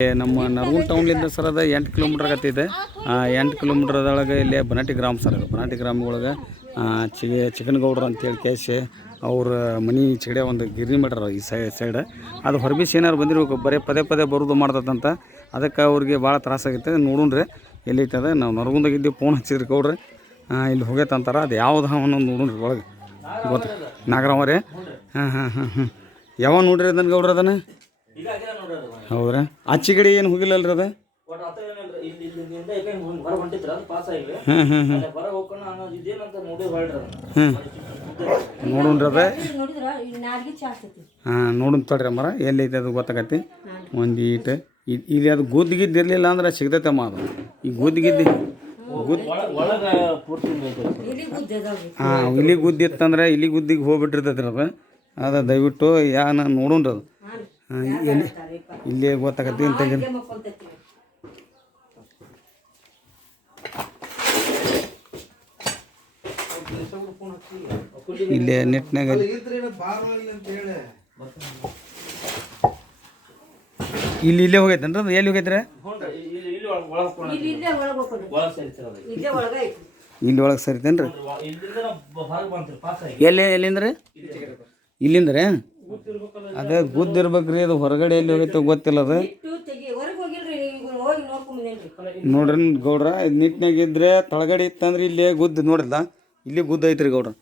ನಮ್ಮ ನರಗುಂದ ಟೌನ್ಲಿಂದ ಸರ್ ಅದು 8 ಕಿಲೋಮೀಟ್ರ್ ಆಗತ್ತಿದೆ. 8 ಕಿಲೋಮೀಟ್ರದೊಳಗೆ ಇಲ್ಲೇ ಬನಾಟಿ ಗ್ರಾಮ ಸರ್. ಅದು ಬನಾಟಿ ಗ್ರಾಮ ಒಳಗೆ ಚಿಕನಗೌಡ್ರು ಅಂತೇಳಿ ಕೇಸಿ ಅವ್ರ ಮನೆ ಚಿಗಡೆ ಒಂದು ಗಿರ್ನಿ ಮಾಡ್ಯಾರ ಈ ಸೈಡ್. ಅದು ಹೊರಬಿಸಿ ಏನಾರು ಬಂದಿರ್ಬೇಕು, ಬರೀ ಪದೇ ಪದೇ ಬರೋದು ಮಾಡ್ತದಂತ. ಅದಕ್ಕೆ ಅವ್ರಿಗೆ ಭಾಳ ತ್ರಾಸಾಗೈತೆ. ನೋಡೋಣ್ರಿ ಎಲ್ಲೈತದ. ನಾವು ನರಗುಂದಾಗಿದ್ದೀವಿ, ಫೋನ್ ಹಚ್ಚಿದ್ರಿ ಗೌಡ್ರಿ ಇಲ್ಲಿ ಹೋಗೈತಂತಾರೆ. ಅದು ಯಾವ್ದು ಅವನು ನೋಡೋಣ್ರಿ ಒಳಗೆ ಗೊತ್ತು ನಾಗರಾಮ ರೀ. ಯಾವಾಗ ನೋಡ್ರಿ ಅದನ್ನು ಗೌಡ್ರ ಅದನ್ನು? ಹೌದ್ರಾ? ಆಚೆಗಡೆ ಏನು ಹೋಗಿಲ್ಲಲ್ರಿ ಅದು? ನೋಡೋಣ್ರಿ ಅದ. ನೋಡೋಣ ತಡ್ರಿ ಅಮ್ಮರ ಎಲ್ಲೈತೆ ಅದು ಗೊತ್ತಾಗತ್ತಿ. ಒಂದು ಈಟ್ ಇಲ್ಲಿ ಅದು ಗುದ್ದಿಗಿದ್ದು ಇರಲಿಲ್ಲ ಅಂದ್ರೆ ಸಿಗ್ತೈತಮ್ಮ. ಅದು ಈ ಗುದ್ದಿಗಿದ್ದು ಇಲ್ಲಿ ಗುದ್ದಿತ್ತಂದ್ರೆ ಇಲ್ಲಿ ಗುದ್ದಿಗೆ ಹೋಗ್ಬಿಟ್ಟಿರ್ತೈತ್ರಿ ಅದು. ಅದು ದಯವಿಟ್ಟು ಯಾನ ನೋಡೋಣ್ರಿ ಅದು ಇಲ್ಲೇ ಗೊತ್ತಾಗತ್ತಿ ಅಂತ. ಇಲ್ಲೇ ನೆಟ್ನಾಗ ಇಲ್ಲೇ ಹೋಗೈತೇನ್ರಿ ಅದು? ಎಲ್ಲಿ ಹೋಗೈತ್ರಿ? ಇಲ್ಲಿ ಒಳಗೆ ಸರಿತೇನ್ರಿ? ಎಲ್ಲಿಂದ್ರಿ? ಇಲ್ಲಿಂದ್ರಿ? ಅದೇ ಗುದ್ದಿರ್ಬೇಕ್ರಿ. ಅದು ಹೊರಗಡೆ ಎಲ್ಲಿ ಹೋಗೈತೆ ಗೊತ್ತಿಲ್ಲ. ಅದು ನೋಡ್ರಿ ಗೌಡ್ರ, ನೀಟ್ನಾಗ ಇದ್ರೆ ತಳಗಡೆ ಇತ್ತಂದ್ರೆ ಇಲ್ಲಿ ಗುದ್ದು ನೋಡಿಲ್ಲ. ಇಲ್ಲಿ ಗುದ್ದು ಐತ್ರಿ ಗೌಡ್ರ.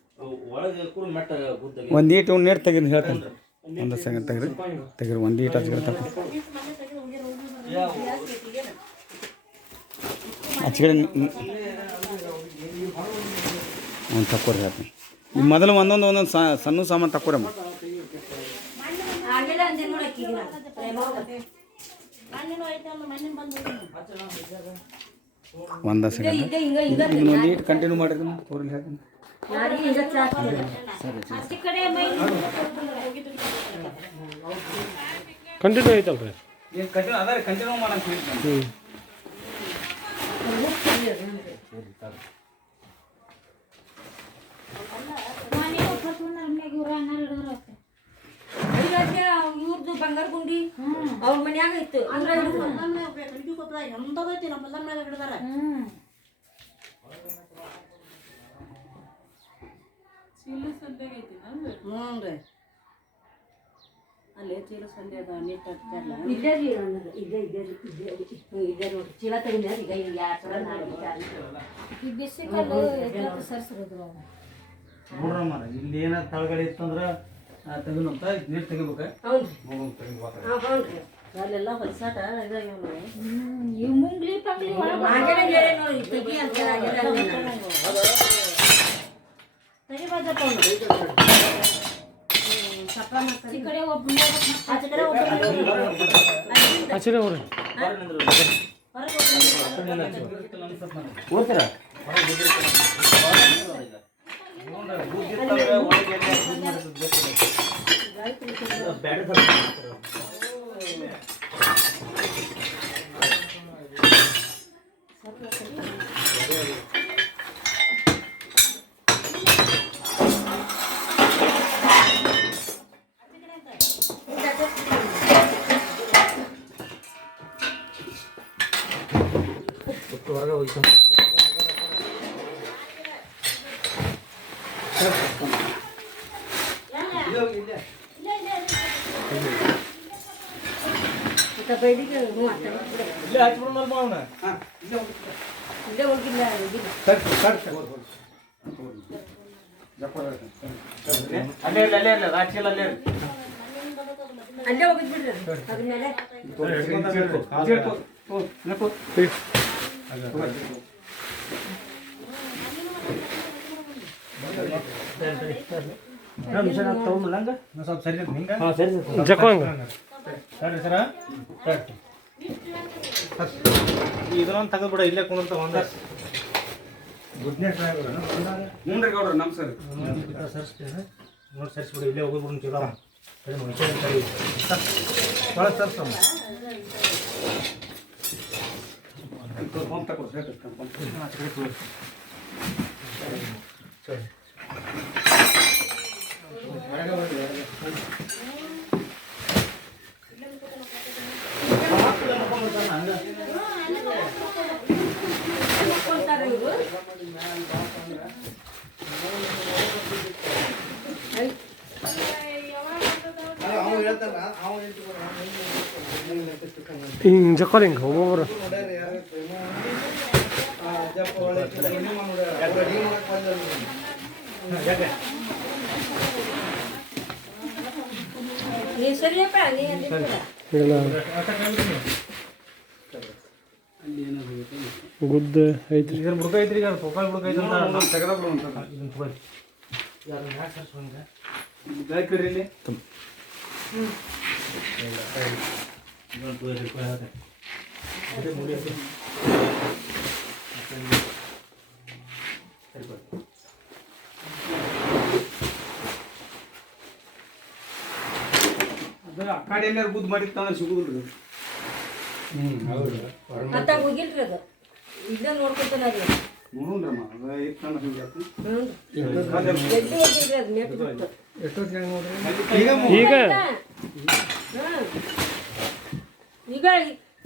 ಒಂದು ಈಟ್ ನೀರು ತೆಗೀರಿ ಹೇಳ್ತೇನೆ. ಒಂದು ಸೆಕೆಂಡ್ ತೆಗೀರಿ ಒಂದು ಈಟ್ ಹಚ್ಚಿಗೆ ಹಚ್ಚಿಗೆ ಒಂದು ತಕ್ಕೋರಿ ಹೇಳ್ತೀನಿ. ಈ ಮೊದಲು ಒಂದೊಂದು ಸಣ್ಣ ಸಾಮಾನು ತಕ್ಕೋರಮ್ಮ. ಒಂದು ಸೆಕೆಂಡ್ ಒಂದು ನೀಟ್ ಕಂಟಿನ್ಯೂ ಮಾಡಿರಿ. ತೋರಿಲಿ ಹೇಳ್ತೀನಿ. ಕಂಟಿನ್ಯೂ ಐತಲ್ರಿ? ಅದ ಕಂಟಿನ್ಯೂ ಮಾಡಂತ ಹೇಳ್ತೀನಿ. ಇವ್ರದ್ದು ಬಂಗಾರ ಗುಂಡಿ ಅವ್ರ ಮನ್ಯಾಗ ಇತ್ತು. ಅಲ್ಲೇ ಚೀಲ ಸಂಡೆ ಅದ ನೀಟ್ ಚೀಲ ತಗೊಂಡ್ಯಾರ. ಇಲ್ಲಿ ಏನ ತಳಗಡೆ ಇತ್ತಂದ್ರೆ ತೆಗಿನಂತ ನೀರು ತೆಗಿಬೇಕ. ಅಲ್ಲೆಲ್ಲ ಹೊಲಸಾಟ ಮುಂಗ್ಲಿ ಪಂಗ್ಲಿ ತೆಗಿ ಅಂತ ತೆಗಿಬಾರ್ದಪ್ಪ. ಈ ಕಡೆ ಒಬ್ಬ ಆಚೆ ಕಡೆ ಒಬ್ಬ ಓದ್ತೀರಾ? ಹೊರಗೆ ಹೋಯ್ತು. ಅಲ್ಲೇ ಹೋಗಿದ್ಬಿಡ್ರಿ ಅದ್ಮೇಲೆ ಇದನ್ನೊಂದು ತೆಗೆದ್ಬಿಡ. ಇಲ್ಲೇ ಕುಂತ ಒಂದ ಹ್ಞೂ ಗೌಡ್ರ ನಮಸ್ಕಾರ. ಸರ್ಸ್ತೀನಿ ನೋಡಿ, ಸರ್ಸ್ಬಿಡು. ಇಲ್ಲೇ ಹೋಗ್ಬಿಡು. ಚಲೋ ಒಳಗೆ ಸರ್ಸಮ್ಮ. ಹಿಂಗೆ ಜಕ್ಕೋಲ್ ಹಿಂಗೆ ಒಬ್ಬೊಬ್ರು ನೀ ಸರಿಯಪ್ಪ ನೀ ಅಲ್ಲಿ ಕೂಡ. ಇಲ್ಲ ಗುದ್ದು ಐತಿ. ಇದ್ರ ಬುಡಕ ಐತ್ರಿ ಈಗ ಪೋಕಾಲ್ ಬುಡಕ ಐತಿ ಅಂತ ತೆಗದಾದ್ರು ಅಂತ ಇದನ್ನ ತಗೊಳ್ಳಿ. ಯಾರು ಯಾಕೆ ಸರ್ಸ್ಕೊಂಡ್ರೆ ಗಾಯಕರಿ ಇಲ್ಲಿ ಇಲ್ಲ ಇದೊಂದು ತೋರಿ ಕೊಡಾತೆ ಅದೇ ಮೂಡಿ ಐತಿ ಅದು ಆ ಕಡೆ ಎಲ್ಲಾರು ಬುದ್ಧ ಮಾಡಿತ್ತಂದ್ರೆ ಸಿಗುದಿಲ್ರಿ. ಹೌದು ಮತ್ತ ಹೋಗಿಲ್ರಿ ಅದು ಇಲ್ಲೇ ನೋಡ್ಕೊತಾನ ಅದು. ನೋಡ್ರಮ್ಮ ಅದು ಇತ್ತಂದ್ರೆ ಹಿಂಗೆ ಎದ್ದು ಹೋಗಿಲ್ರಿ ಅದು ಮೇಪ್ ಬಿಟ್ಟು. ಈಗ ಈಗ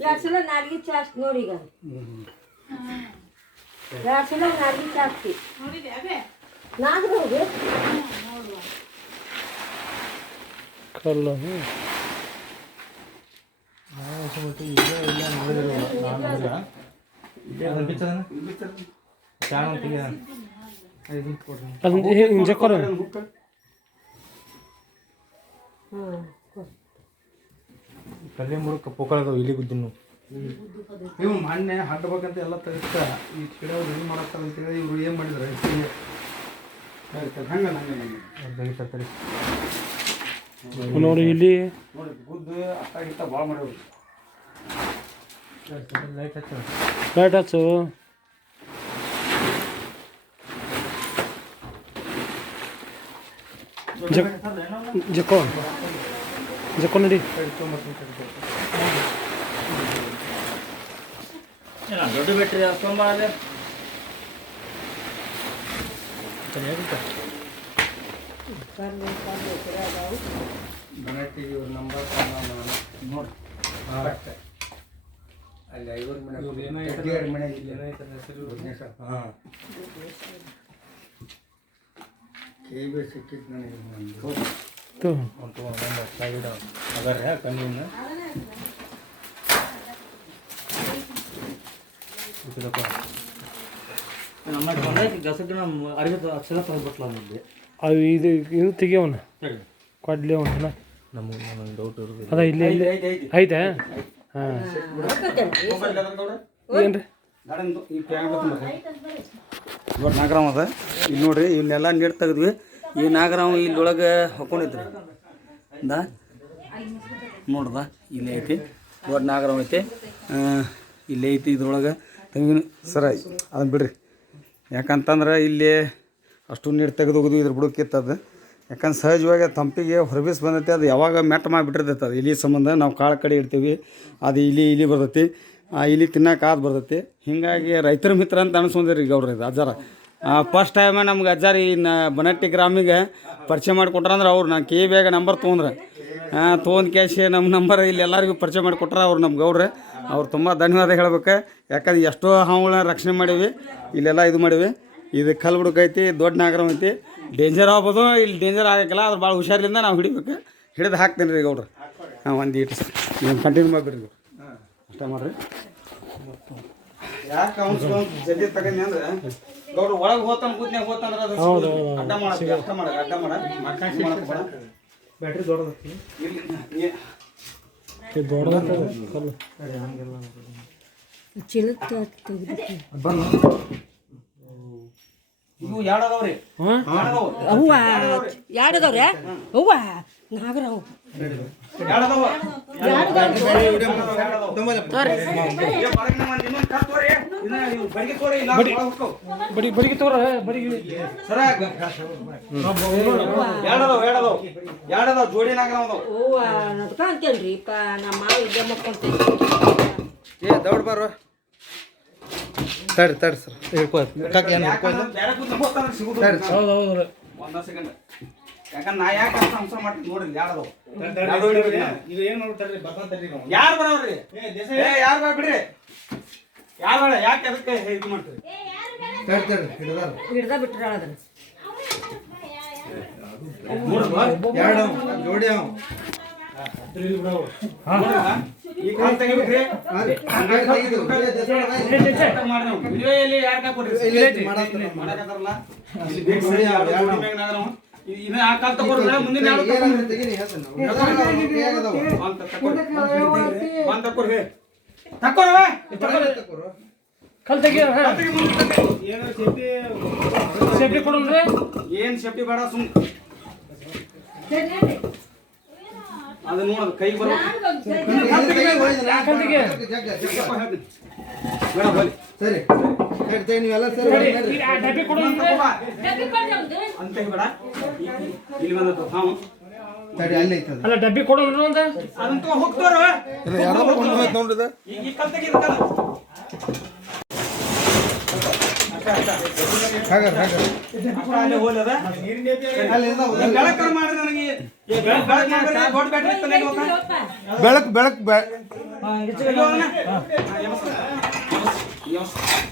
2 ಸಲ ನಾಲ್ಗೆ ಚಾಸ್ಟ್ ನೋಡಿ ಈಗ 2 ಸಲ ನಾಲ್ಗೆ ಚಾಸ್ತಿ ನಾಲ್ಕು ಹೋಗಿ ಕಲ್ಲು ಅದು ಹಿಂಗೆ ಜಕ್ಕೋಲ್ ಕಲ್ಲೇ ಮುರುಕ ಪೋಕಳದವು ಇಲ್ಲಿ ಗುದ್ದಿನ್ನು ಇವು ಮೊನ್ನೆ ಹಡ್ಬೇಕಂತ ಎಲ್ಲ ತೆಗಿಸ್ತ ಈ ಗಿಡ ರೆಡಿ ಮಾಡತ್ತಾರ ಅಂತೇಳಿ ಇವ್ರು ಏನು ಮಾಡಿದ್ರೆ ಹಂಗೆ ತೆಗಿತಾರೆ ನೋಡಿ ಇಲ್ಲಿ ನೋಡಿ ಗುದ್ದು ಅತ್ತ ಗಿತ್ತ ಭಾಳ ಮಾಡ್ಯಾವ್ರಿ. ಲೈಟ್ ಹಚ್ಚ ಲೈಟ್ ಹಚ್ಚು ಜಕ್ಕೋ ಜಕ್ಕೋ ನಡಿ ದೊಡ್ಡ ಬ್ಯಾಟ್ರಿ ಹಾಕೊಂಬಾರದೆ ಬನಟ್ಟಿ ಇವ್ರ ನಂಬರ್ ನೋಡಿ ಅಲ್ಲಿ ಐವರ ಮನೆ ಹಾಂ ಕೆ ಬಿ ಸಿಕ್ಕಿತ್ತು ನನಗೆ ಅದರ ಕಣ್ಣಿನ ಅದು ಇದು ತೆಗಿಯವನ ಕೊಡ್ಲಿ ಅವನ ನಮಗೆ ಡೌಟ್ ಇರೋದು ಅದ ಇಲ್ಲಿ ಇಲ್ಲಿ ಐತೆ ಹಾಂ ಏನ್ರಿ ದೊಡ್ಡ ನಾಗರಾಮ್ ಅದ ಇಲ್ಲಿ ನೋಡ್ರಿ ಇಲ್ಲೆಲ್ಲ ನೀರು ತೆಗೆದ್ವಿ. ಈ ನಾಗರಾಮ್ ಇಲ್ಲೊಳಗೆ ಹಾಕೊಂಡಿದ್ರಿ ನೋಡ್ದ ಇಲ್ಲಿ ಐತಿ ದೊಡ್ಡ ನಾಗರಾಮ್ ಐತಿ ಇಲ್ಲಿ ಐತಿ ಇದ್ರೊಳಗೆ ತೆಂಗಿನ ಸರ ಅದನ್ನ ಬಿಡ್ರಿ. ಯಾಕಂತಂದ್ರೆ ಇಲ್ಲಿ ಅಷ್ಟು ನೀರು ತೆಗೆದು ಹೋಗಿದ್ವಿ ಇದ್ರ ಬುಡಕ್ಕಿತ್ತದು. ಯಾಕಂದ್ರೆ ಸಹಜವಾಗಿ ತಂಪಿಗೆ ಹೊರಬಿಸ್ ಬಂದೈತಿ. ಅದು ಯಾವಾಗ ಮೆಟ್ಟ ಮಾಡಿಬಿಟ್ಟಿರ್ತೈತೆ ಅದು ಇಲಿ ಸಂಬಂಧ ನಾವು ಕಾಳು ಕಡೆ ಇಡ್ತೀವಿ ಅದು ಇಲಿ ಬರ್ತೈತಿ. ಆ ಇಲಿ ತಿನ್ನಕ್ಕೆ ಆದ ಬರ್ತೈತಿ. ಹೀಗಾಗಿ ರೈತರ ಮಿತ್ರ ಅಂತ ಅನಿಸ್ಕೊಂಡ್ರಿ ಗೌಡ್ರಿ ಇದು ಅಜ್ಜಾರ. ಫಸ್ಟ್ ಟೈಮ್ ನಮ್ಗೆ ಅಜ್ಜಾರ ಈ ಬನಟ್ಟಿ ಗ್ರಾಮಿಗೆ ಪರಿಚಯ ಮಾಡಿಕೊಟ್ರಂದ್ರೆ ಅವ್ರು ನಾನು ಕೆ ಬೇಗ ನಂಬರ್ ತೊಗೊಂಡ್ರೆ ತೊಗೊಂಡು ಕ್ಯಾಶ್ ನಮ್ಮ ನಂಬರ್ ಇಲ್ಲಿ ಎಲ್ಲರಿಗೂ ಪರಿಚಯ ಮಾಡಿಕೊಟ್ರ ಅವ್ರು ನಮ್ಮ ಗೌಡ್ರೆ. ಅವ್ರು ತುಂಬ ಧನ್ಯವಾದ ಹೇಳ್ಬೇಕು. ಯಾಕಂದ್ರೆ ಎಷ್ಟೋ ಹಾವುಗಳನ್ನ ರಕ್ಷಣೆ ಮಾಡೀವಿ ಇಲ್ಲೆಲ್ಲ ಇದು ಮಾಡೀವಿ. ಇದು ಕಲ್ಲು ಬುಡಕ ಐತಿ ದೊಡ್ಡ ನಾಗರಾಮ್ ಐತಿ. ಡೇಂಜರ್ ಆಗ್ಬೋದು ಇಲ್ಲಿ ಡೇಂಜರ್ ಆಗಕ್ಕಿಲ್ಲ. ಅದ್ರ ಭಾಳ ಹುಷಾರಿಂದ ನಾವು ಹಿಡಿಬೇಕು. ಹಿಡಿದು ಹಾಕ್ತೇನೆ ರೀ ಗೌಡ್ರು. ಹಾಂ ಒಂದು ಇಟ್ಟು ನೀವು ಕಂಟಿನ್ಯೂ ಮಾಡಿಬಿಡ್ರಿ ಅಷ್ಟೇ ಮಾಡಿರಿ. ಯಾಕೆ ಅವ್ನು ಜಲ್ದಿ ತಗೊಂಡಿ ಅಂದ್ರೆ ಗೌಡ್ರು ಒಳಗೆ ಹೋತಾನ ಕೂತ್ನಾಗ ಹೋತಂದ್ರೆ ಅದು ಅಡ್ಡ ಮಾಡೋದು ಅಷ್ಟ ಮಾಡೋದು ಅಡ್ಡ ಮಾಡೋದು ಬ್ಯಾಟ್ರಿ ದೊಡ್ಡದೈತಿ ಇಲ್ಲಿ ದೊಡ್ಡ ಚಿಲುತ್ತ ಇವು ಎರಡು ಅದಾವ್ರಿ. ಅವ್ವ ಎರಡದವ್ರೆ ಅವ್ವ ನಾಗರಾವ್ ಬಡಿಗೆ ತೋರ ಬಡಿಗೆ ಜೋಡಿ ನಾಗರಾವ್ ಅವ್ವ ನಡ್ಕ ಅಂತೇನ್ರಿ ಪ ನಮ್ಮ ಮಾವ ಇಲ್ಲೇ ಮಕ್ಕೊಂತೇನೆ. ಏ ದೌಡ್ ಬಾರ ತಡ್ರಿ ತಡ್ರಿ ಸರ್ ಹೌದು ಒಂದ ಸೆಕೆಂಡ್. ಯಾಕಂದ್ರೆ ನಾ ಯಾಕೆ ಅಂಶ ಮಾಡ್ತೀನಿ ನೋಡ್ರಿ ಯಾರದವು ಇದು ಏನು ಮಾಡ್ತಾರ್ರಿ ಬರ್ತಾರ್ರಿ ನಾವು ಯಾರು ಬರೋವ್ರಿ ಯಾರು ಬರ ಬಿಡ್ರಿ ಯಾರು ಬೇಡ ಯಾಕೆ ಅದಕ್ಕೆ ಇದು ಮಾಡ್ತೀರಿ ಹಿಡ್ದ ಬಿಟ್ರ ಅದನ್ನ ಜೋಡಿ ಈ ಕಾಲ್ ತೆಗಿಬೇಕ್ರಿ ವಿಡಿಯೋಯಲ್ಲಿ ಯಾರು ಕೊಡ್ರಿ ಮಾಡಕತ್ತಾರಲ್ಲ ಇಲ್ಲಿ ಬೇಕು ಸರಿ ಇನ್ನ ಆ ಕಾಲ್ ತಗೋರ್ರ ಮುಂದಿನ ಬಂದ್ ತಕೋರಿ ತಕೋರವ ಕಲ್ ತೆಗಿ ಸೇಫ್ಟಿ ಕೊಡೋಣ್ರಿ ಏನ್ ಸೇಫ್ಟಿ ಬೇಡ ಸುಮ್ ಅದು ನೋಡೋದು ಕೈ ಬರ್ಬೇಕು ಸರಿ ನೀವೆಲ್ಲ ಸರಿ ಡಬ್ಬಿ ಕೊಡೋಣ್ರಿ ಅಂತ ಬೇಡ ಇಲ್ಲಿ ಬಂದದ್ದು ಹಾವು ತಡಿ ಅಲ್ಲಿ ಐತದ ಅಲ್ಲ ಡಬ್ಬಿ ಕೊಡೋಣ್ರಿ ಒಂದ ಅದಂತೂ ಹೋಗ್ತಾರ ನೋಡ್ರಿದ ಈ ಕಲ್ ತೆಗೀರಿ ಕಲ್ ಅಲ್ಲಿ ಹೋಲದ ಬೆಳಕರ ಮಾಡಿ ನನಗೆ ದೊಡ್ಡ ಬ್ಯಾಟ್ರಿ ಬೆಳಕ್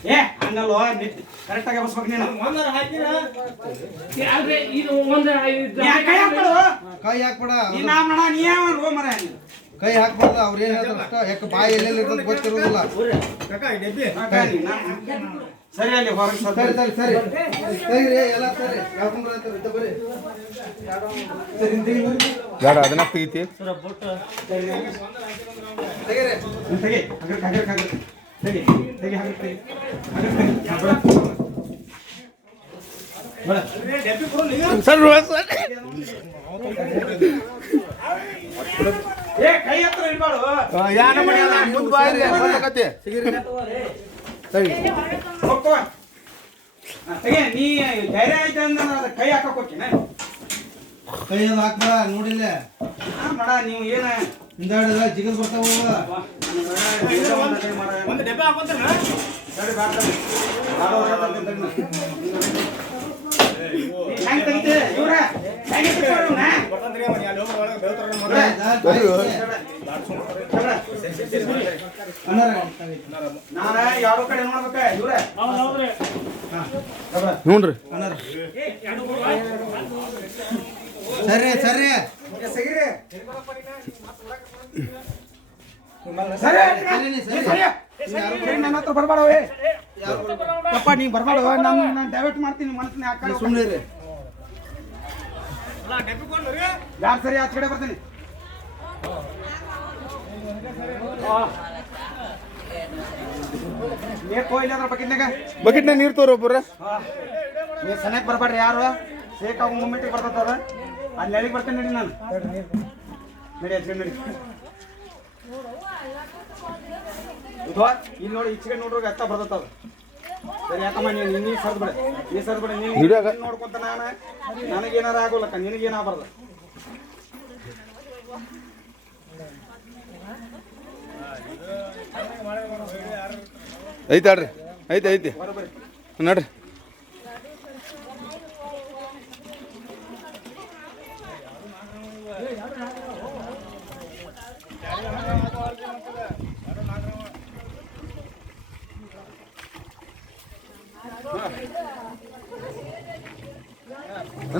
ಏ ಹಂಗಲ್ವ ಕರೆಕ್ಟ್ ಆಗಿ ಬಸ್ಬೇಕು ನೀನು ಇದು ಒಂದು ಕೈ ಹಾಕ್ಬಿಡು ಕೈ ಹಾಕ್ಬೇಡ ನೀ ನಾ ಮಾಡ ನೀ ಯಾವ ರೋ ಮರ ಕೈ ಹಾಕ್ಬಾರ್ದ ಅವ್ರು ಏನ್ ಹೇಳ್ತಾರ ಅಷ್ಟ ಯಾಕೆ ಬಾಯಿ ಎಲ್ಲೆಲ್ಲಿ ಇರ್ತದ ಗೊತ್ತಿರೋದಿಲ್ಲ ಸರಿ ಅಲ್ಲಿ ಹೊರಗೆ ಸರಿ ಸರಿ ಸರಿ ತೆಗಿರಿ ಎಲ್ಲ ಸರಿ ಹೇಳ್ಕೊಂಡ್ರ ಅಂತ ಬರ್ರಿ ಬೇಡ ಅದನ್ನ ತೆಗಿತಿ ತೆಗಿರಿ ತೆಗಿ ತೆಗಿ ತೆಗಿ ತೆಗಿ ಸರ್ ಏ ಕೈ ಹತ್ರ ಇಡ್ಬಾರ್ದು ಯಾನ ಮನೆ ಮುಂದೆ ಬಾಯಿರಿ ಕತೆ ಸರಿ ಹೋಗ್ಕೋ ತೆಗಿ ನೀ ಧೈರ್ಯ ಐತೆ ಅಂದ್ರೆ ಕೈ ಹಾಕಕ್ ಹೋಗ್ತೀನಿ ಕೈ ಅದು ಹಾಕ್ಬಾ ನೋಡಿಲ್ಲ ಮಾಡ ನೀವು ಏನ ಹಿಂದಾಡಿದ ಜಿಗದ್ ಬರ್ತಾವ ಒಂದು ಡಬ್ಬೆ ಹಾಕೊಂತಾನ ಸರಿ ಹೆಂಗ್ ತೆಗಿತಿ ಇವ್ರ ಹೆಂಗೆ ತೆಗಿತಾರವ್ನ ನಾನ ಯಾರೋ ಕಡೆ ನೋಡ್ಬೇಕ ಇವ್ರ ನೋಡ್ರಿ ಸರಿ ಸರಿ ಸರಿ ನನ್ನ ಹತ್ರ ಬರ್ಬಾಡವೇ ಯಪ್ಪ ನೀ ಬರ್ಬಾಡ ನಾನು ಡೈವರ್ಟ್ ಮಾಡ್ತೀನಿ ಮನಸ್ಸಿನ ಹಾಕಿ ಸುಮ್ಮನೆ ರೀ ಯಾರು ಸರಿ ಆಚೆ ಕಡೆ ಬರ್ತೀನಿ ಬೇಕು ಇಲ್ಲ ಅದ್ರ ಬಕೆಟ್ನಾಗ ಬಕೆಟ್ನಾಗ ನೀರು ತೋರೊಬ್ಬರ ನೀವು ಸನಿಯಕ್ಕೆ ಬರ್ಬೇಡ್ರಿ ಯಾರು ಸೇಕ್ ಆಗ ಮೂಮೆಂಟಿಗೆ ಬರ್ತದ ಅಲ್ಲಿ ನಳಿಗೆ ಬರ್ತೇನೆ ನಡಿ ನಾನು ನಡಿ ಹಚ್ಕೊಂಡು ನಡಿ ಇಲ್ಲಿ ನೋಡಿ ಈಚೆಗೆ ನೋಡ್ರಿ ಅತ್ತ ಬರ್ತದ ಸರಿ ಯಾಕಮ್ಮ ನೀ ಸರ್ದ್ಬಿಡ ನೀ ಸರ್ದ್ಬಿಡ ನೀನು ನೋಡ್ಕೊಂತ ನನಗೇನಾರ ಆಗೋಲ್ಲಕ್ಕ ನಿನಗೇನಾಗಬಾರ್ದು ಐತಾಡ್ರಿ ಐತಿ ನಡ್ರಿ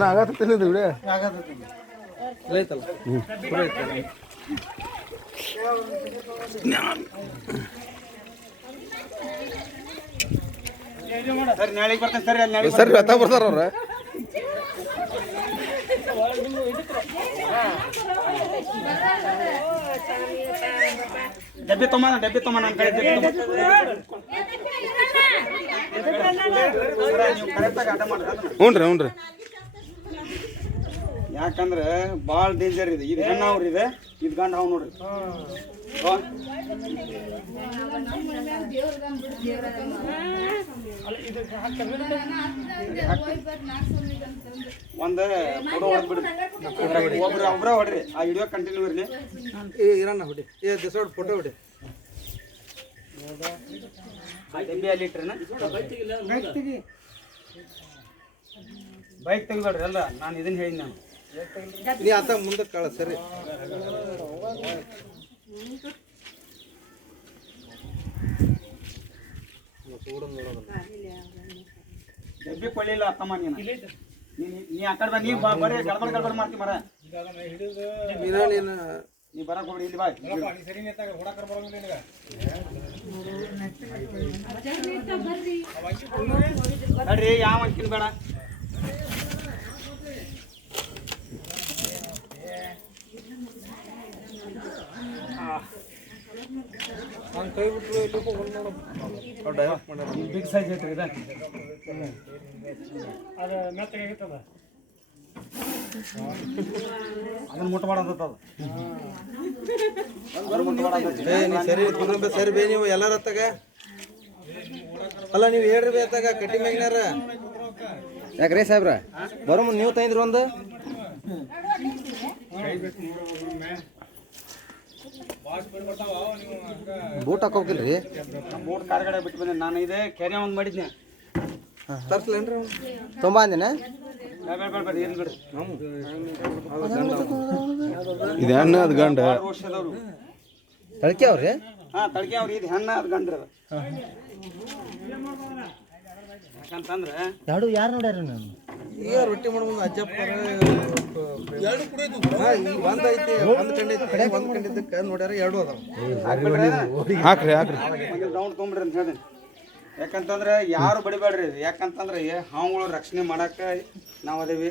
ಆಗತ್ತಲ್ಲ ವಿಡಿಯೋ ಐತಲ್ಲ ಸರಿ ನಾಳೆಗೆ ಬರ್ತೇನೆ ಸರಿ ಅಲ್ಲಿ ನಾಳೆ ಸರಿ ಅತ್ತ ಬರ್ತಾರ ಅವ್ರ ಡಬ್ಬಿ ತೊಮ್ಮ ನನ್ನ ಕಡೆ ನೀವು ಕರೆಕ್ಟಾಗಿ ಆಟ ಮಾಡ್ರಿ ಹ್ಞೂ ರೀ ಯಾಕಂದ್ರೆ ಭಾಳ ಡೇಂಜರ್ ಇದೆ ಇದು ಹೆಣ್ಣು ಅವ್ರು ಇದೆ ಇದು ಗಂಡ ಹಾವು ನೋಡ್ರಿ ಒಂದು ಫೋಟೋ ಹೊಡೆದ್ಬಿಡ್ರಿ ಒಬ್ರ ಹೊಡ್ರಿ ಆ ವಿಡಿಯೋ ಕಂಟಿನ್ಯೂ ಇರಲಿ ಇರೋಣ ಹೊಡಿ ದಿವಸ ಫೋಟೋ ಹೊಡಿ ಡಬ್ಬಿ ಅಲ್ಲಿ ಇಟ್ರೇನ ಬೈಕ್ ತೆಗಿಬೇಡ್ರಿ ಅಲ್ಲ ನಾನು ಇದನ್ನ ಹೇಳಿ ನಾನು ನೀ ಆತ ಮುಂದಕ್ಕೆ ಕಾಳ ಸರಿ ಡಬ್ಬಿ ಕೊಳ್ಳಿಲ್ಲ ಅತ್ತಮ್ಮ ನೀ ಆ ಕಡೆ ನೀ ಬರೀ ಗಡ್ಬಡ್ ಮಾಡ್ತಿ ಮರ ನೀನು ನೀ ಬರಕ್ ಹೋಗ್ರಿ ಇಲ್ಲಿ ಬಾಯ್ ಬರ್ರಿ ಯಾವ ಅಂಕಿನ ಬೇಡ ಬಿಗ್ ಸೈಜ್ ಐತ್ರಿ ಇದು ಅದು ಮೆತ್ತಗಾಗಿತ್ತದ ಅದನ್ನ ಮುಟ್ಟ ಮಾಡೋದು ಸರಿ ಸರಿ ಬೇ ನೀವು ಎಲ್ಲಾರ ಹತ್ತಾಗ ಅಲ್ಲ ನೀವು ಹೇಳ್ರಿ ಬೇ ಹತ್ತಾಗ ಕಟ್ಟಿ ಮ್ಯಾಗಿನಾರ ಯಾಕ್ರಿ ಸಾಹೇಬ್ರ ಬರೋ ಮುಂದೆ ನೀವು ತಂದ್ರಿ ಒಂದು ಬೂಟ್ ಹಾಕೋಬೇಕಿಲ್ರಿ ಬೋಟ್ ಕಾರ್ಗಡೆ ಬಿಟ್ಟು ಬಂದೆ ನಾನು ಇದೆ ಕೆರೆ ಒಂದು ಮಾಡಿದ್ನೆ ತರ್ಸ್ಲೇನ್ರಿ ತುಂಬಾ ಅಂದಿನ ಬೇಡ ಏನು ಬಿಡ್ರಿ ಇದು ಹೆಣ್ಣು ಅದು ಗಂಡ 6 ವರ್ಷದವ್ರು ತಳಕೆ ಅವ್ರಿ ಹಾಂ ತಳಗೆ ಅವ್ರು ಇದು ಹೆಣ್ಣ ಅದು ಗಂಡ್ರಿ ಅದು ಯಾಕಂತಂದ್ರೆ ಎರಡು ಯಾರು ನೋಡ್ಯಾರ ನಾನು ಈಗ ರೊಟ್ಟಿ ಮಾಡ್ಬೋದು ಅಜ್ಜಪ್ಪ ಒಂದ್ ಐತಿ ಒಂದ್ ಕಂಡೈತಿ ಒಂದ್ ಕಂಡಿದ್ದಕ್ಕೆ ನೋಡ್ಯಾರ ಎರಡು ಅದಾವ ಹಾಕ್ರಿ ಹಾಕ್ರಿ ರೌಂಡ್ ತೊಗೊಂಬಿಡ್ರಿ ಅಂತ ಹೇಳಿದೆ ಯಾಕಂತಂದ್ರೆ ಯಾರು ಬಡಿಬೇಡ್ರಿ ಯಾಕಂತಂದ್ರೆ ಹಾವುಗಳು ರಕ್ಷಣೆ ಮಾಡಕ್ಕೆ ನಾವು ಅದೇವಿ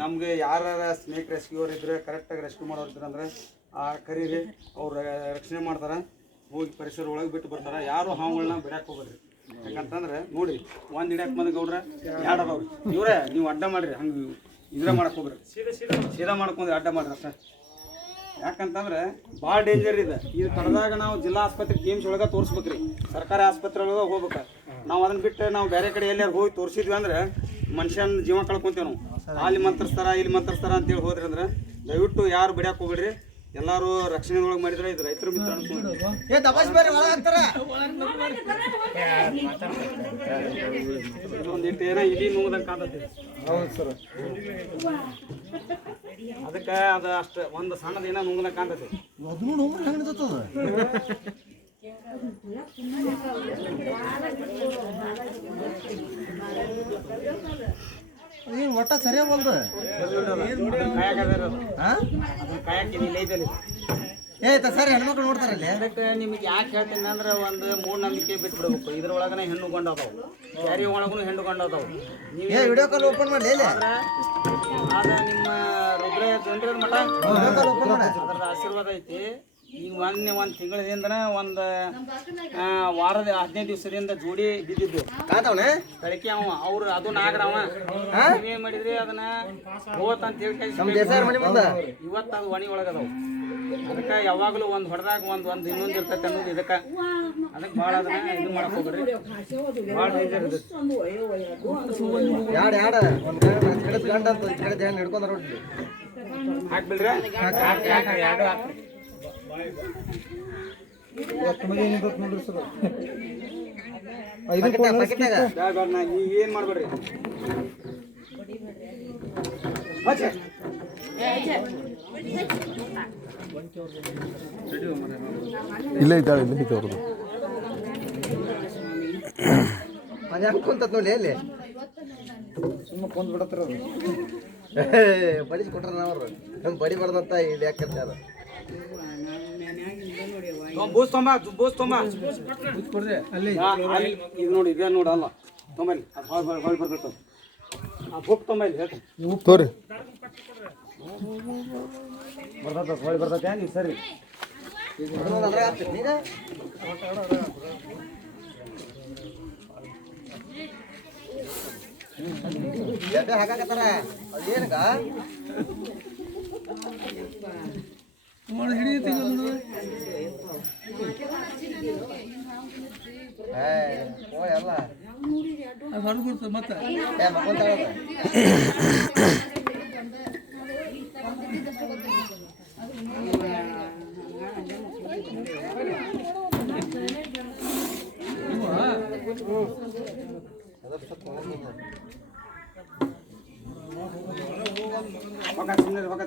ನಮ್ಗೆ ಯಾರ ಸ್ನೇಕ್ ರೆಸ್ಕ್ಯೂರ್ ಇದ್ರೆ ಕರೆಕ್ಟಾಗಿ ರೆಸ್ಕ್ಯೂ ಮಾಡೋರು ಇದ್ರೆ ಅಂದ್ರೆ ಕರೀರಿ ಅವ್ರು ರಕ್ಷಣೆ ಮಾಡ್ತಾರೆ ಹೋಗಿ ಪರಿಸರ ಒಳಗೆ ಬಿಟ್ಟು ಬರ್ತಾರೆ ಯಾರು ಹಾವುಗಳನ್ನ ಬಿಡಕ್ಕೆ ಹೋಗ್ಬೇಡ್ರಿ ಯಾಕಂತಂದ್ರೆ ನೋಡಿ ಒಂದು ಹಿಡಿಯಕ್ಕೆ ಬಂದ ಗೌಡ್ರ ಎರಡು ಅದಾವ್ರಿ ಇವ್ರೆ ನೀವು ಅಡ್ಡ ಮಾಡ್ರಿ ಹಂಗೆ ಇದ್ರೆ ಮಾಡಕ್ಕೆ ಹೋಗ್ರಿ ಸೀದಾ ಮಾಡ್ಕೊಂಡು ಅಡ್ಡ ಮಾಡ್ರಿ ಅಷ್ಟೇ ಯಾಕಂತಂದ್ರೆ ಭಾಳ ಡೇಂಜರ್ ಇದೆ ಇದು ಕಡ್ದಾಗ ನಾವು ಜಿಲ್ಲಾ ಆಸ್ಪತ್ರೆ ಟೀಮ್ಸ್ ಒಳಗೆ ತೋರಿಸ್ಬೇಕ್ರಿ ಸರ್ಕಾರಿ ಆಸ್ಪತ್ರೆ ಒಳಗೆ ಹೋಗ್ಬೇಕು ನಾವು ಅದನ್ನ ಬಿಟ್ಟು ನಾವು ಬೇರೆ ಕಡೆ ಎಲ್ಲಾರು ಹೋಗಿ ತೋರಿಸಿದ್ವಿ ಅಂದ್ರೆ ಮನುಷ್ಯನ ಜೀವ ಕಳ್ಕೊಂತೇವೆ ನಾವು ಅಲ್ಲಿ ಮಂತ್ರಿಸ್ತಾರ ಇಲ್ಲಿ ಮಂತ್ರಿಸ್ತಾರ ಅಂತೇಳಿ ಹೋದ್ರಿ ಅಂದ್ರೆ ದಯವಿಟ್ಟು ಯಾರು ಬಿಡ್ಯಾಕೆ ಹೋಗ್ಬಿಡ್ರಿ ಎಲ್ಲರೂ ರಕ್ಷಣೆ ಒಳಗೆ ಮಾಡಿದ್ರೆ ಇದು ರೈತರ ಮಿತ್ರ ಒಂದಿಟ್ಟು ಏನೋ ಇಡೀ ನುಂಗ್ದಂಗೆ ಕಾಣ್ತೈತಿ ಹೌದು ಸರ್ ಅದಕ್ಕೆ ಅದು ಅಷ್ಟು ಒಂದು ಸಣ್ಣದ ಏನೋ ನುಂಗ್ದಂಗೆ ಕಾಣ್ತೈತಿ ಏನು ಒಟ್ಟ ಸರಿಯಾಗಿ ಬಂದು ಕಾಯಕ್ಕೆ ಇಲ್ಲಿ ಐತಲ್ಲಿ ಏಯ್ತ ಸರ್ ಹೆಣ್ಮಕ್ಳು ನೋಡ್ತಾರಲ್ಲಿ ಅದಕ್ಕೆ ನಿಮ್ಗೆ ಯಾಕೆ ಹೇಳ್ತೀನಿ ಅಂದ್ರೆ ಒಂದು ಮೂಢನಂಬಿಕೆ ಬಿಟ್ಬಿಡ್ಬೇಕು ಇದ್ರೊಳಗನೆ ಹೆಣ್ಣು ಗಂಡು ಅದಾವು ಕ್ಯಾರಿ ಒಳಗೂ ಹೆಣ್ಣು ಗಂಡು ಅದಾವು ನೀವು ವಿಡಿಯೋ ಕಾಲ್ ಓಪನ್ ಮಾಡಲಿ ಆದ್ರೆ ನಿಮ್ಮ ರುದ್ರ ಜನರ ಮಠ ಅದ್ರ ಆಶೀರ್ವಾದ ಐತಿ ಈಗ ಮೊನ್ನೆ ಒಂದು ತಿಂಗಳಿಂದನ ಒಂದು ವಾರದ 15 ದಿವಸದಿಂದ ಜೋಡಿ ಬಿದ್ದಿದ್ದು ತಳಕೆ ಅವ್ರು ಅದು ನಾಗರ ನೀವೇನ್ ಮಾಡಿದ್ರಿ ಅದನ್ನ ಹೋತ್ ಅಂತ ಹೇಳಿ ಇವತ್ತು ಅದು ಒಣಿ ಒಳಗದವು ಅದಕ್ಕೆ ಯಾವಾಗಲೂ ಒಂದು ಹೊಡೆದಾಗ ಒಂದು ಇನ್ನೊಂದು ಇರ್ತೈತೆ ಅನ್ನೋದು ಇದಕ್ಕೆ ಅದಕ್ಕೆ ಭಾಳ ಅದನ್ನ ಇದು ಮಾಡಕ್ ಹೋಗ್ರಿ ಭಾಳ ಡೇಂಜರ್ ಕಡೆ ಗಂಡ ಅಂತ ಈ ಕಡೆ ಹಿಡ್ಕೊಂಡ್ರ ಹಾಕ್ಬಿಡ್ರಿ ಎರಡು ಹಾಕ್ರಿ ನೋಡ್ರಿ ಸರ್ ನೀವು ಏನು ಮಾಡ್ಬೇಡ್ರಿ ಇಲ್ಲೇ ಇದ್ದಾಳೆ ಇಲ್ಲೇ ಐತೆ ಅವ್ರದ್ದು ಮನೆ ಹಾಕೊಂತ ನೋಡಿ ಎಲ್ಲಿ ಸುಮ್ಮನೆ ಕೊಂದು ಬಿಡತ್ತಾರ ಬಡಿಸಿ ಕೊಟ್ರ ನಾವ್ರು ಹಂಗೆ ಬಡಿಬಾರ್ದಂತ ಇಲ್ಲಿ ಯಾಕೆ ಅದು ಬೂಸ್ ತೊಂಬ ಇದು ನೋಡಿ ಇದೇ ನೋಡಿ ಅಲ್ಲ ತೊಂಬಲ್ಲಿ ಅದು ಹೊಳ್ ಬರ್ತೈತೆ ಆ ಬುಕ್ ತೊಂಬಲ್ಲಿ ಹೇಳ್ತೀನಿ ತೋರಿ ಬರ್ತೈತೆ ಹೊಳಿ ಬರ್ತೈತೆ ನೀವು ಸರಿ ಹಾಕಾಕತ್ತಾರ ಅದೇನಗ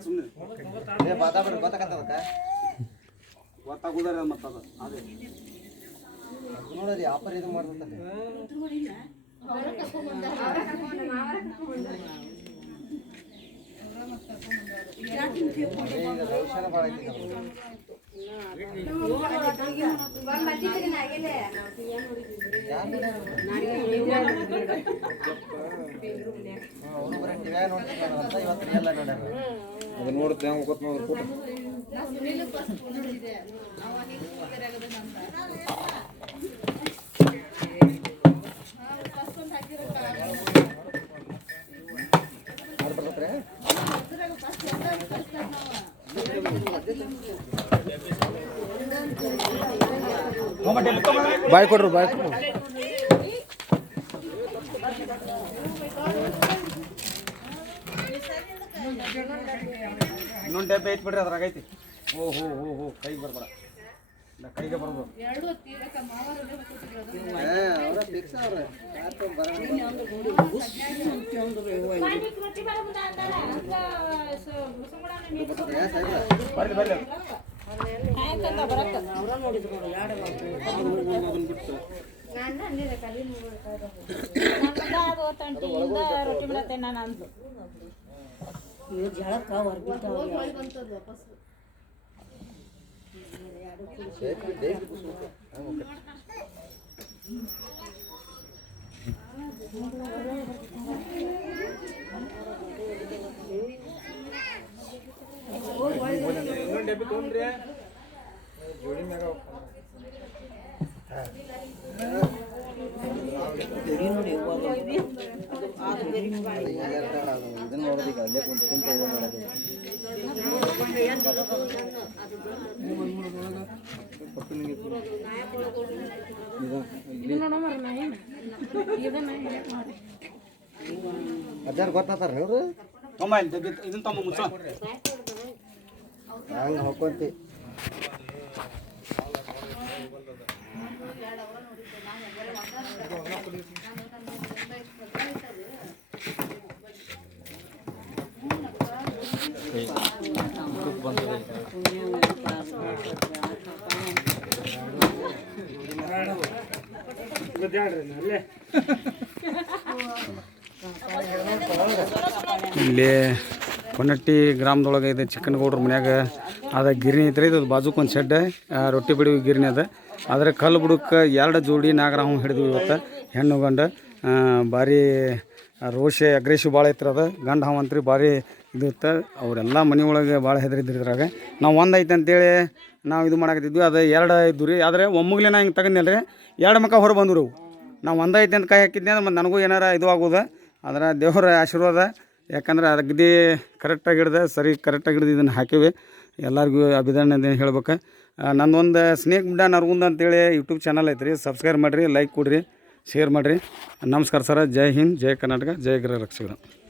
ಸುಮ್ಮನೆ ಬಾತಾಬರಿ ಗೊತ್ತಾಕತ್ತದಕ್ಕ ಗೊತ್ತಾಗುದಾರ ಮತ್ತದ ಅದೇ ನೋಡ್ರಿ ಆಫರ್ ಇದು ಮಾಡ್ತಾರೆ ಅದು ನೋಡುತ್ತೆ ಹೆಂಗೆ ಗೊತ್ತ ನೋಡ್ರಿ ಫೋಟೋ ಬಾಯ್ ಕೊಡ್ರಿ ಬಾಯ್ ಕೊಡ್ರಿ ಇನ್ನೊಂದು ಡಬ್ಬೆ ಐತಿ ಬಿಡ್ರಿ ಅದ್ರಾಗ ಐತಿ ಓ ಹೋ ಹೋ ಹೋ ಕೈಗೆ ಬರ್ಬೇಡ ಕೈಗೆ ಬರ್ಬೋದು ಬರ್ರಿ ಬರ್ರಿ ಇದನ್ನ ನೋಡೋದೀಗ ಅಲ್ಲೇ ಕುಂತ ಇದು ಮಾಡೋದು ಅಜ್ಜಾರು ಗೊತ್ತಾತಾರ ಇವ್ರು ತೊಂಬ ಇದನ್ನ ತೊಂಬ ಮುಚ್ಚ ಹಂಗೆ ಹೊಕ್ಕೊಂತಿ ಇಲ್ಲಿ ಕೊನಟ್ಟಿ ಗ್ರಾಮದೊಳಗೆ ಇದೆ ಚಿಕ್ಕನಗೌಡ್ರ ಮನ್ಯಾಗ ಅದ ಗಿರಣಿ ಐತ್ರಿ ಇದು ಬಾಜುಕ್ ಒಂದು ಶೆಡ್ ರೊಟ್ಟಿ ಬಿಡುವ ಗಿರಣಿ ಅದ ಆದರೆ ಕಲ್ಲು ಬುಡಕ್ಕೆ 2 ಜೋಡಿ ನಾಗರಾವ್ ಹಿಡಿದ್ವಿ ಇವತ್ತು ಹೆಣ್ಣು ಗಂಡು ಭಾರಿ ರೋಷೆ ಅಗ್ರೆಸಿವ್ ಭಾಳ ಐತ್ರಿ ಅದು ಗಂಡು ಹಾವಂತ್ರಿ ಭಾರಿ ಇದು ಇತ್ತು ಅವರೆಲ್ಲ ಮನೆ ಒಳಗೆ ಭಾಳ ಹೆದರಿದ್ರಿ ಇದ್ರಾಗ ನಾವು ಒಂದು ಐತೆ ಅಂತೇಳಿ ನಾವು ಇದು ಮಾಡಾಕತ್ತಿದ್ವಿ ಅದು 2 ಇದ್ದು ರೀ ಆದರೆ ಒಮ್ಮಗ್ಲೆ ನಾ ಹಿಂಗೆ ತಗೊಂಡಿಲ್ಲ ರೀ 2 ಮಕ್ಕ ಹೊರ ಬಂದರು ನಾವು ಒಂದು ಐತೆ ಅಂತ ಕೈ ಹಾಕಿದ್ದೆ ಅಂದ್ರೆ ಮತ್ತು ನನಗೂ ಏನಾರ ಇದು ಆಗೋದು ಅದರ ದೇವರ ಆಶೀರ್ವಾದ ಯಾಕಂದ್ರೆ ಅಗದಿ ಕರೆಕ್ಟಾಗಿ ಹಿಡ್ದೆ ಸರಿ ಕರೆಕ್ಟಾಗಿ ಹಿಡ್ದು ಇದನ್ನು ಹಾಕಿವಿ ಎಲ್ಲರಿಗೂ ಅಭಿನಂದನೆ ಹೇಳ್ಬೇಕು ನಂದೊಂದು ಸ್ನೇಕ್ ಮುಡ್ಡ ನರಗುಂದ ಅಂತೇಳಿ ಯೂಟ್ಯೂಬ್ ಚಾನಲ್ ಐತ್ರಿ ಸಬ್ಸ್ಕ್ರೈಬ್ ಮಾಡಿರಿ ಲೈಕ್ ಕೊಡಿರಿ ಶೇರ್ ಮಾಡಿರಿ ನಮಸ್ಕಾರ ಸರ ಜೈ ಹಿಂದ್ ಜೈ ಕರ್ನಾಟಕ ಜೈ ಗೃಹ ರಕ್ಷಕರು